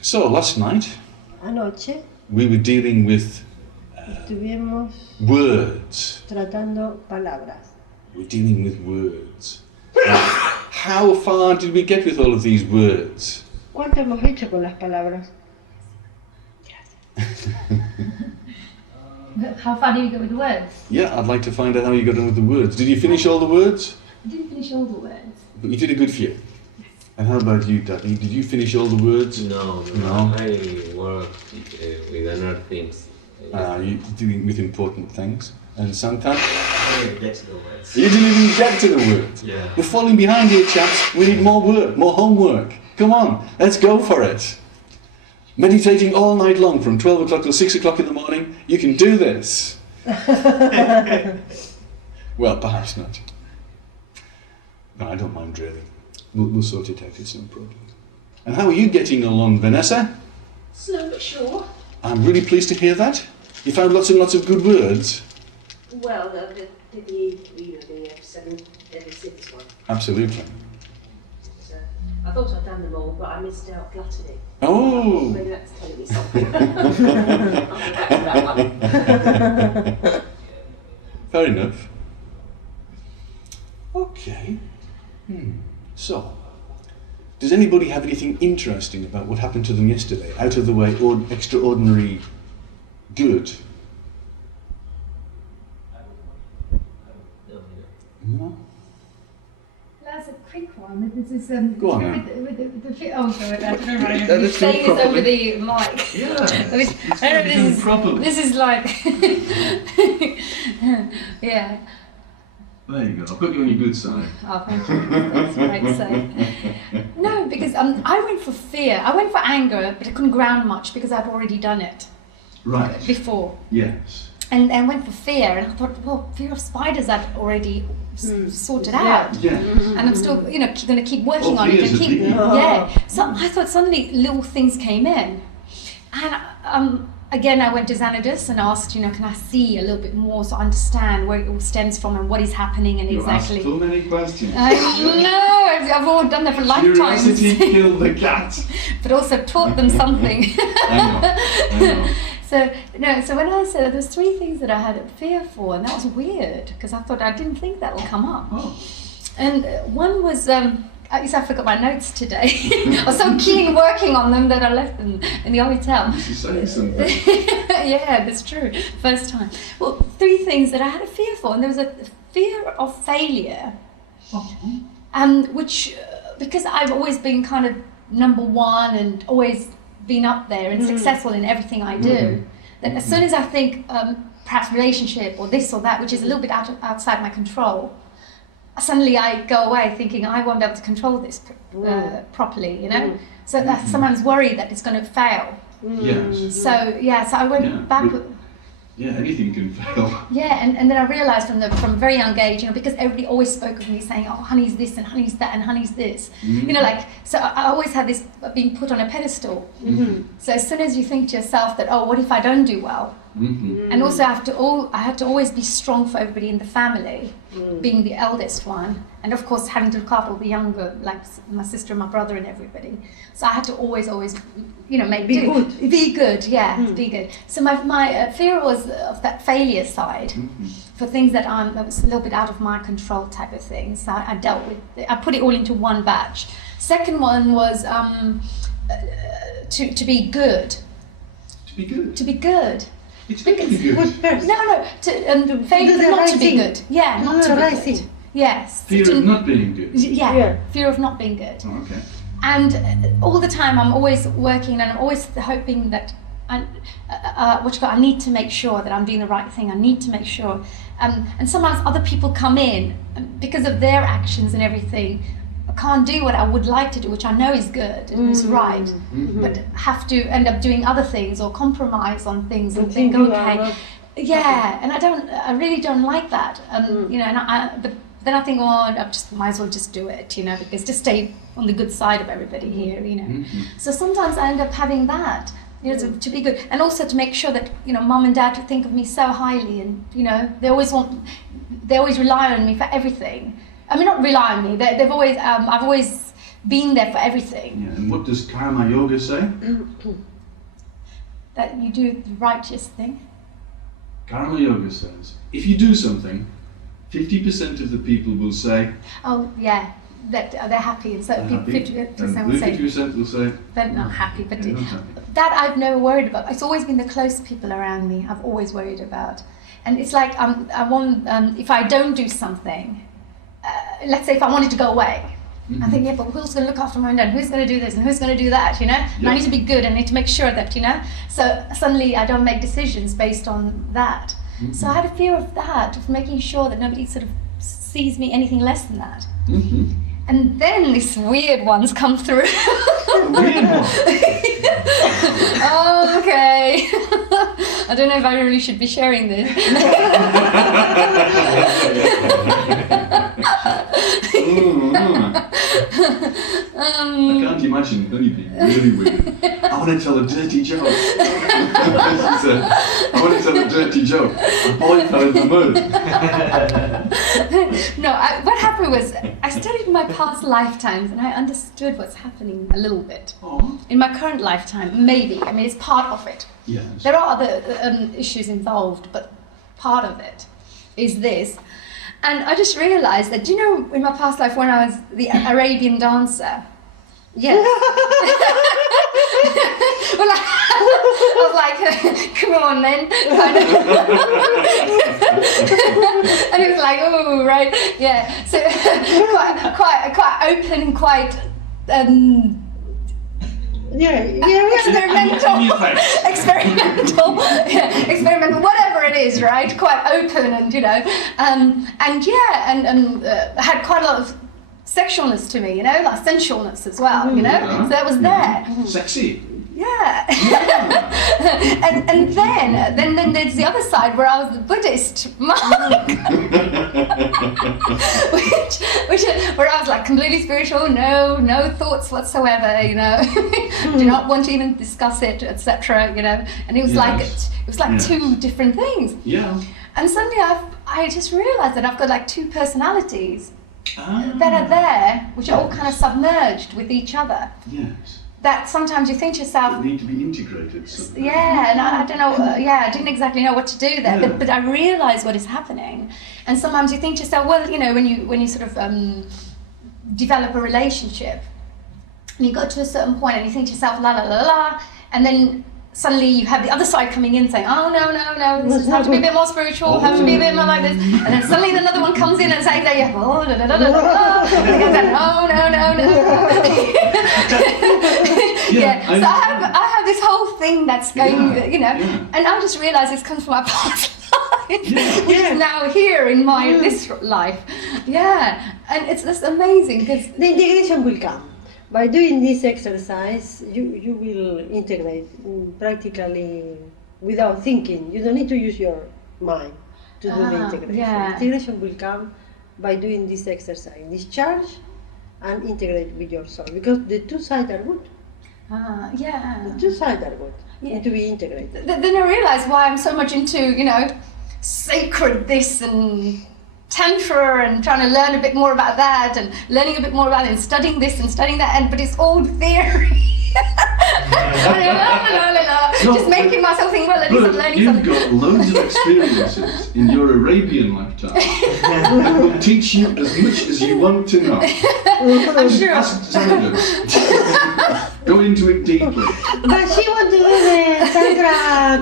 So last night Anoche we were dealing with estuvimos words. tratando palabras. We're dealing with words. How far did we get with all of these words? ¿Cuánto hemos hecho con las palabras? How far did you go with the words? Yeah, I'd like to find out how you got on with the words. Did you finish all the words? I didn't finish all the words. But you did a good few. And how about you, Daddy? Did you finish all the words? No. No? I work with other things. You're dealing with important things. And sometimes I didn't get to the words. you didn't even get to the words. Yeah. We're falling behind here, chaps. We need more work, more homework. Come on, let's go for it. Meditating all night long from 12 o'clock till 6 o'clock in the morning. You can do this. Well, perhaps not. No, I don't mind really. We'll sort it out, it's no problem. And how are you getting along, Vanessa? Slow but sure. I'm really pleased to hear that. You found lots and lots of good words. Well, the 7-6 one. Absolutely. So, I thought I'd done them all, but I missed out gluttony. Oh! Maybe that's telling me something. I'll go back to that one. Fair enough. Okay. So, does anybody have anything interesting about what happened to them yesterday? Out of the way, extraordinary good? No? That's a quick one. This is Go on now. with the oh god, I don't know right. Yeah, I'm let's do it saying this over properly. the mic. Yeah. I don't know if properly. this is like yeah. There you go. I'll put you on your good side. Oh, thank you. That's what I'd say. No, because I went for fear. I went for anger, but I couldn't ground much because I'd already done it Right. before. Yes. And went for fear, and I thought, well, fear of spiders I'd already sorted Yeah. out. Yeah. And I'm still, going to keep working Oh, on it fear's and a keep, biggie. yeah. So I thought suddenly little things came in, and again I went to Xanadus and asked, can I see a little bit more so I understand where it all stems from and what is happening and You exactly. asked so many questions. I know, I've all done that for lifetimes. Curiosity killed the cat. But also taught them something. I know. So when I said there's 3 things that I had a fear for, and that was weird because I thought I didn't think that would come up. Oh. And one was I forgot my notes today. I was so keen working on them that I left them in the hotel. This is saying something. Yeah, that's true. First time. Well, 3 things that I had a fear for, and there was a fear of failure, which because I've always been kind of number one and always been up there and successful in everything I do. That as soon as I think perhaps relationship or this or that, which is a little bit outside my control, suddenly I go away thinking I won't be able to control this properly, So I sometimes worry that it's going to fail. Yes. So I went back. Yeah, anything can fail. Yeah, and then I realised from a very young age, because everybody always spoke of me saying, oh, honey's this and honey's that and honey's this. So I always had this being put on a pedestal. So as soon as you think to yourself that, oh, what if I don't do well? And also I had to always be strong for everybody in the family, being the eldest one, and of course having to look after all the younger, like my sister and my brother and everybody. So I had to always be good. Be good. So my fear was of that failure side, for things that was a little bit out of my control type of things. So I dealt with it. I put it all into one batch. Second one was to be good. To be good. To be good. It's good to be good. Good person. No, failure Do the not right to be thing. good. Yeah, not to the be right good. thing. Yes. Fear of not being good. Yeah, fear of not being good. Oh, okay. And all the time I'm always working and I'm always hoping that I need to make sure that I'm doing the right thing. I need to make sure. And sometimes other people come in and because of their actions and everything, I can't do what I would like to do, which I know is good and is right, but have to end up doing other things or compromise on things and think, okay, and I really don't like that. But then I think, I might as well just do it, because just stay on the good side of everybody here, So sometimes I end up having that, to be good, and also to make sure that mum and dad think of me so highly, and they always rely on me for everything. I mean, not rely on me. They've always, I've always been there for everything. Yeah. And what does karma yoga say? That you do the righteous thing. Karma yoga says if you do something, 50% of the people will say Oh yeah, that they're happy, and so they're happy, 50% and will say 50% will say they're not happy. But they're not happy. that I've never worried about. It's always been the close people around me I've always worried about. And it's like I want if I don't do something, let's say if I wanted to go away, I think, yeah, but who's going to look after my dad? Who's going to do this and who's going to do that? You know, and I need to be good. I need to make sure that, you know. So suddenly I don't make decisions based on that. So I had a fear of that, of making sure that nobody sort of sees me anything less than that. And then these weird ones come through. Weird one. Oh, okay. I don't know if I really should be sharing this. I can't imagine anything really weird. I want to tell a dirty joke. She said, I want to tell a dirty joke. A boy fell in the mud. No, what happened was I studied my past lifetimes and I understood what's happening a little bit. Oh. In my current lifetime, maybe. I mean, it's part of it. Yes. There are other issues involved, but part of it is this. And I just realized that, do you know, in my past life when I was the Arabian dancer? Yes. Well, I was like, come on then, kind of. And it was like, oh, right, yeah. So quite open and quite experimental, whatever it is, right? Quite open and, you know, and had quite a lot of sexualness to me, you know, like sensualness as well, you know. Yeah. So that was there. Sexy. Yeah. and then there's the other side where I was the Buddhist monk, which where I was like completely spiritual, no thoughts whatsoever, you know, do not want to even discuss it, etc. You know, and it was like two different things. Yeah. And suddenly I just realised that I've got like two personalities that are there, which are all kind of submerged with each other. Yes. That sometimes you think to yourself, They need to be integrated somehow. yeah, and I don't know, I didn't exactly know what to do there, but I realised what is happening. And sometimes you think to yourself, well, you know, when you sort of develop a relationship, and you got to a certain point and you think to yourself, la la la la, and then suddenly you have the other side coming in saying, oh no, this has to be a bit more spiritual, have to be a bit more like this, and then suddenly another one comes in and says, oh, da da da da da, and no. Yeah, so I have this whole thing that's going, you know, and I just realised this comes from my past life, which is now here in my this life. Yeah, and it's just amazing because the integration will come. By doing this exercise, you will integrate practically without thinking. You don't need to use your mind to do the integration. Yeah. Integration will come by doing this exercise. Discharge and integrate with your soul, because the two sides are good. The two sides are good. Need to be integrated. Then I realised why I'm so much into, you know, sacred this and Tantra and trying to learn a bit more about that and learning a bit more about it and studying this and studying that, but it's all theory. Just making myself think, well, at least I'm learning something. You've got loads of experiences in your Arabian lifetime that will teach you as much as you want to know. I'm sure. Ask Xanadu. Go into it deeply. But she wants to do the Tantra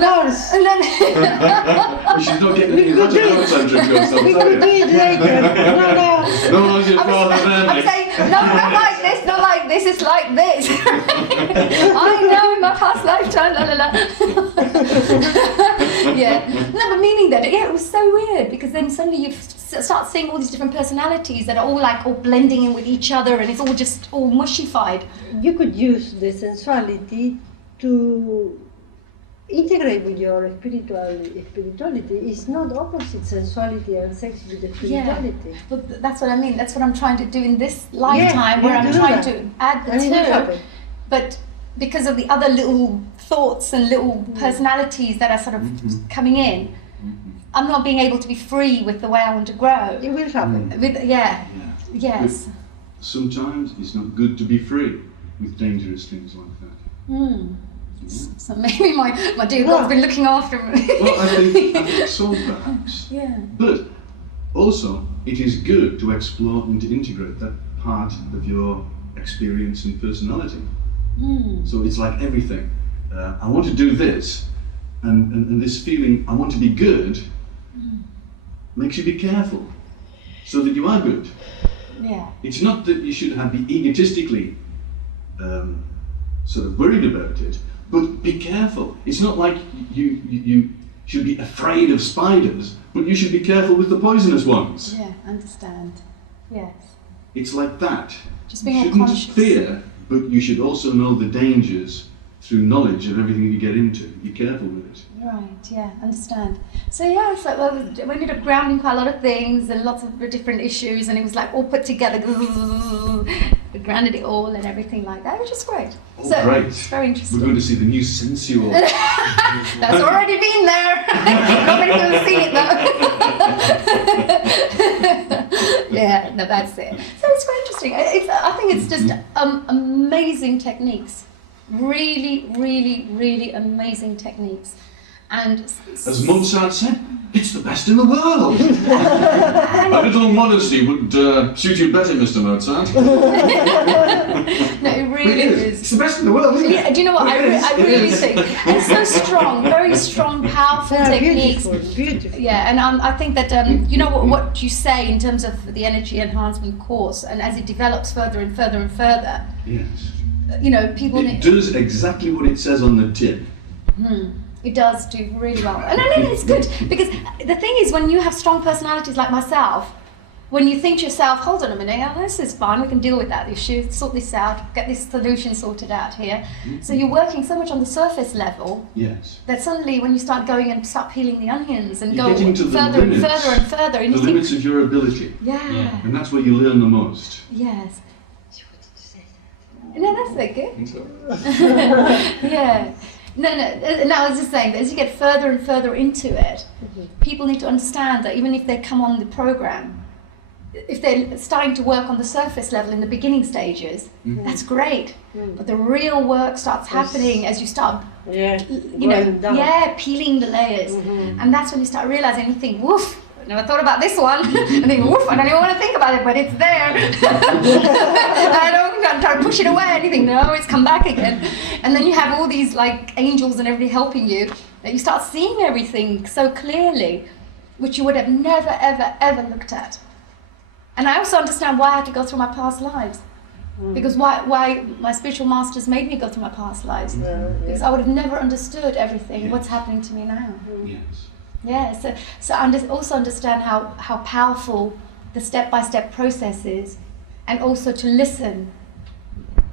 course. Well, she's not getting any of that at our Tantra course, I'll We tell could you. do it later. No. No, your father then. I'm saying, no, not like this, not like this, it's like this. I know in my past lifetime, la la la. Yeah, no, but meaning that, it was so weird because then suddenly you start seeing all these different personalities that are all blending in with each other and it's all just all mushified. You could use the sensuality to integrate with your spirituality. It's not opposite sensuality and sex with the spirituality. But that's what I mean. That's what I'm trying to do in this lifetime, where I'm do trying that. to add the And it will two. happen. But because of the other little thoughts and little personalities that are sort of coming in, I'm not being able to be free with the way I want to grow. It will happen. Yes. sometimes it's not good to be free with dangerous things like that. Hmm. Yeah. So maybe my dear God's been looking after me. Well, I think so, perhaps. Yeah. But also, it is good to explore and to integrate that part of your experience and personality. Hmm. So it's like everything. I want to do this, and this feeling, I want to be good, makes you be careful, so that you are good. Yeah. It's not that you should be egotistically sort of worried about it, but be careful. It's not like you should be afraid of spiders, but you should be careful with the poisonous ones. Yeah. Understand. Yes. It's like that. Just being You more shouldn't conscious. fear, but you should also know the dangers through knowledge of everything you get into. Be careful with it. Right, yeah, understand. So yeah, so we ended up grounding quite a lot of things and lots of different issues, and it was like all put together. We grounded it all and everything like that, which is great. Oh, so great. it's very interesting. We're going to see the new sensual. That's already been there. Not many people have seen it though. Yeah, no, that's it. So it's quite interesting. I think it's just amazing techniques. Really, really, really amazing techniques. And As Mozart said, it's the best in the world. A little modesty would suit you better, Mr. Mozart. no, it really is. It's the best in the world, isn't it? Yeah, do you know what? I really think it's so strong, very strong, powerful techniques. Beautiful, beautiful. Yeah, and I think that you know what you say in terms of the energy enhancement course, and as it develops further and further and further, Yes. you know, people. It does exactly what it says on the tin. It does do really well, and I think it's good because the thing is, when you have strong personalities like myself, when you think to yourself, hold on a minute, oh, this is fine, we can deal with that issue, sort this out, get this solution sorted out here. So you're working so much on the surface level Yes. that suddenly when you start going and start peeling the onions and You're go getting to the further and limits, further and further, and the you think, limits of your ability. yeah, And that's where you learn the most. yes. She wanted to say No, that's okay. Yeah. No, I was just saying that as you get further and further into it, people need to understand that even if they come on the program, if they're starting to work on the surface level in the beginning stages, that's great. But the real work starts happening as you start, that. Yeah, you know, going down. yeah, peeling the layers. And that's when you start realizing, you think, woof, never thought about this one. And think, woof, I don't even want to think about it, but it's there. I don't try to push it away or anything. No, it's come back again. And then you have all these like angels and everybody helping you, that you start seeing everything so clearly, which you would have never, ever, ever looked at. And I also understand why I had to go through my past lives. Because why my spiritual masters made me go through my past lives. Because I would have never understood everything, what's happening to me now. Yes. Yeah, so I also understand how powerful the step-by-step process is, and also to listen,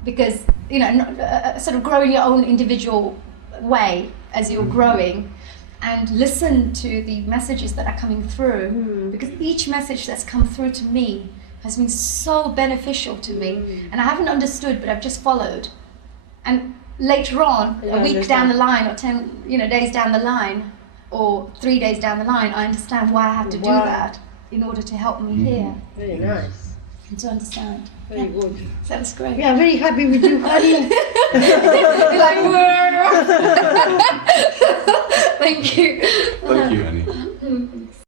because, you know, sort of grow in your own individual way as you're growing, and listen to the messages that are coming through, because each message that's come through to me has been so beneficial to me, and I haven't understood, but I've just followed. And later on, Yeah, a week understand. down the line, or 10 days down the line, or 3 days down the line, I understand why I have to do Wow. that in order to help me here Very nice. and to understand. Very good. So that's great. We are very happy with you, honey. You're like, whoa. Thank you. Thank you, Annie.